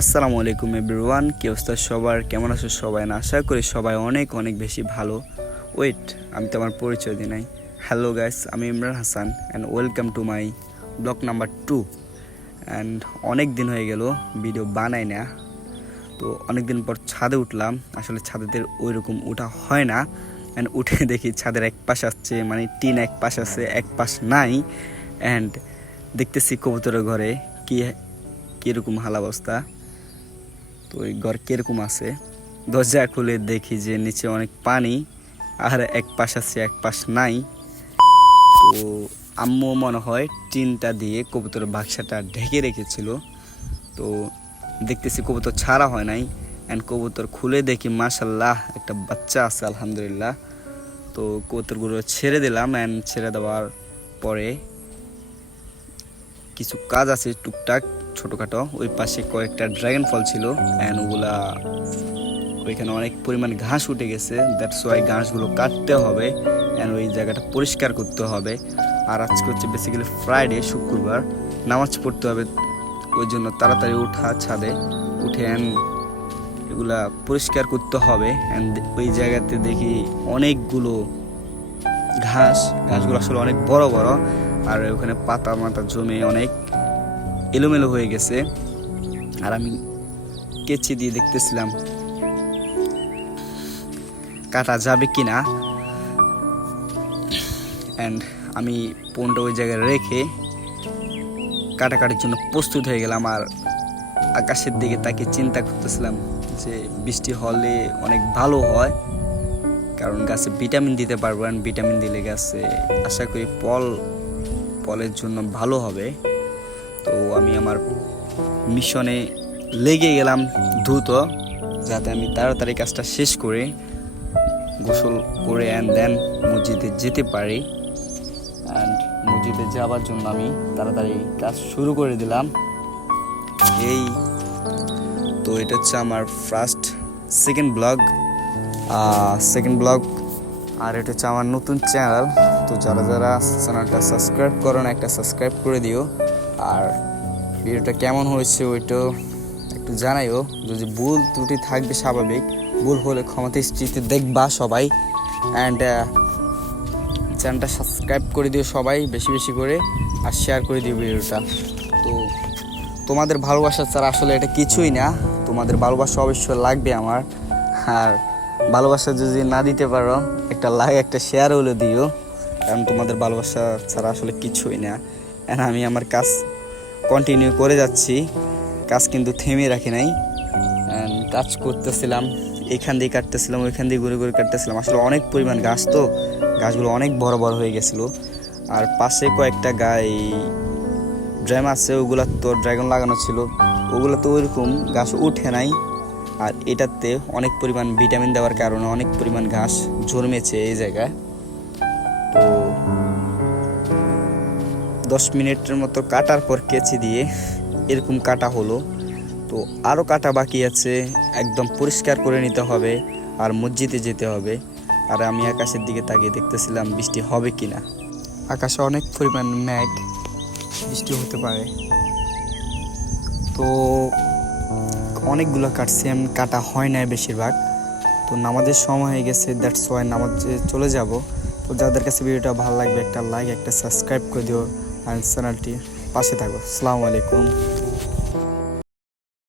আসসালামু আলাইকুম এভরিওয়ান, কি অবস্থা সবার? কেমন আছো সবাই? না আশা করি সবাই অনেক অনেক বেশি ভালো। ওয়েট, আমি তো আমার পরিচয় দিই নাই। হ্যালো গাইস, আমি Imran Hasan and welcome to my blog number 2। And অনেক দিন হয়ে গেল ভিডিও বানাই না, তো অনেক দিন পর ছাদে উঠলাম। আসলে ছাদেদের ওই রকম উঠা হয় না, অ্যান্ড উঠে দেখি ছাদের এক পাশ আসছে, মানে টিন এক পাশ আছে এক পাশ নাই। অ্যান্ড দেখতেছি কবুতরের ঘরে কি কীরকম হাল অবস্থা। তো ওই ঘর কীরকম আছে, দরজা খুলে দেখি যে নিচে অনেক পানি, আর এক পাশ আছে এক পাশ নাই। তো আম্মু মনে হয় টিনটা দিয়ে কবুতরের বাক্সাটা ঢেকে রেখেছিল। তো দেখতেছি কবুতর ছাড়া হয় নাই, অ্যান্ড কবুতর খুলে দেখি মাশাল্লাহ একটা বাচ্চা আছে, আলহামদুলিল্লাহ। তো কবুতরগুলো ছেড়ে দিলাম, অ্যান্ড ছেড়ে দেওয়ার পরে কিছু কাজ আছে টুকটাক ছোটোখাটো। ওই পাশে কয়েকটা ড্রাগন ফল ছিল, অ্যান্ড ওগুলা ওইখানে অনেক পরিমাণ ঘাস উঠে গেছে। দ্যাটস ওয়াই ঘাসগুলো কাটতে হবে, অ্যান্ড ওই জায়গাটা পরিষ্কার করতে হবে। আর আজকে হচ্ছে বেসিক্যালি ফ্রাইডে, শুক্রবার, নামাজ পড়তে হবে। ওই জন্য তাড়াতাড়ি উঠা ছাদে উঠে অ্যান্ড এগুলা পরিষ্কার করতে হবে। অ্যান্ড ওই জায়গাতে দেখি অনেকগুলো ঘাসগুলো আসলে অনেক বড় বড়, আর ওখানে পাতা মাতা জমে অনেক এলোমেলো হয়ে গেছে। আর আমি কেচি দিয়ে দেখতেছিলাম কাটা যাবে কিনা, অ্যান্ড আমি ফোনটা ওই জায়গায় রেখে কাটাকাটির জন্য প্রস্তুত হয়ে গেলাম। আর আকাশের দিকে তাকে চিন্তা করতেছিলাম যে বৃষ্টি হলে অনেক ভালো হয়, কারণ গাছে ভিটামিন দিতে পারবো, অ্যান্ড ভিটামিন দিলে গাছে আশা করি ফলের জন্য ভালো হবে। তো আমি আমার মিশনে লেগে গেলাম দ্রুত, যাতে আমি তাড়াতাড়ি কাজটা শেষ করে গোসল করে অ্যান্ড দেন মসজিদে যেতে পারি। অ্যান্ড মসজিদে যাওয়ার জন্য আমি তাড়াতাড়ি কাজ শুরু করে দিলাম। এই তো এটা হচ্ছে আমার সেকেন্ড ব্লগ, আর এটা হচ্ছে আমার নতুন চ্যানেল। তো যারা যারা চ্যানেলটা সাবস্ক্রাইব করো না, একটা সাবস্ক্রাইব করে দিও। আর ভিডিওটা কেমন হয়েছে ওইটাও একটু জানাইও। যদি ভুল ত্রুটি থাকবে স্বাভাবিক, ভুল হলে ক্ষমা দৃষ্টিতে দেখবা সবাই। অ্যান্ড চ্যানেলটা সাবস্ক্রাইব করে দিও সবাই বেশি বেশি করে, আর শেয়ার করে দিও ভিডিওটা। তো তোমাদের ভালোবাসা ছাড়া আসলে এটা কিছুই না, তোমাদের ভালোবাসা অবশ্যই লাগবে আমার। আর ভালোবাসা যদি না দিতে পারো, একটা লাইক একটা শেয়ার হলে দিও, কারণ তোমাদের ভালোবাসা ছাড়া আসলে কিছুই না। অ্যান্ড আমি আমার কাজ কন্টিনিউ করে যাচ্ছি, কাজ কিন্তু থেমে রাখি নাই। অ্যান্ড কাজ করতেছিলাম, এখান দিয়ে কাটতেছিলাম, ওইখান দিয়ে ঘুরে ঘুরে কাটতেছিলাম। আসলে অনেক পরিমাণ ঘাস, তো গাছগুলো অনেক বড় বড় হয়ে গেছিলো। আর পাশে কয়েকটা ড্রাম আছে, ওগুলা তো ড্রাগন লাগানো ছিল, ওগুলো তো ওইরকম ঘাস উঠে নাই। আর এটাতে অনেক পরিমাণ ভিটামিন দেওয়ার কারণে অনেক পরিমাণ ঘাস জন্মেছে এই জায়গায়। তো 10 মিনিটের মতো কাটার পর কেচি দিয়ে এরকম কাটা হলো। তো আরও কাটা বাকি আছে, একদম পরিষ্কার করে নিতে হবে, আর মসজিদে যেতে হবে। আর আমি আকাশের দিকে তাকিয়ে দেখতেছিলাম বৃষ্টি হবে কিনা। আকাশে অনেক পরিমাণ মেঘ, বৃষ্টি হতে পারে। তো অনেকগুলো কাটছি, আমি কাটা হয় না বেশিরভাগ। তো নামাজের সময় হয়ে গেছে, দ্যাটস ওয়াই নামাজে চলে যাব। তো যাদের কাছে ভিডিওটা ভালো লাগবে একটা লাইক একটা সাবস্ক্রাইব করে দিও, আর চ্যানেলটির পাশে থাকো। আসসালামু আলাইকুম।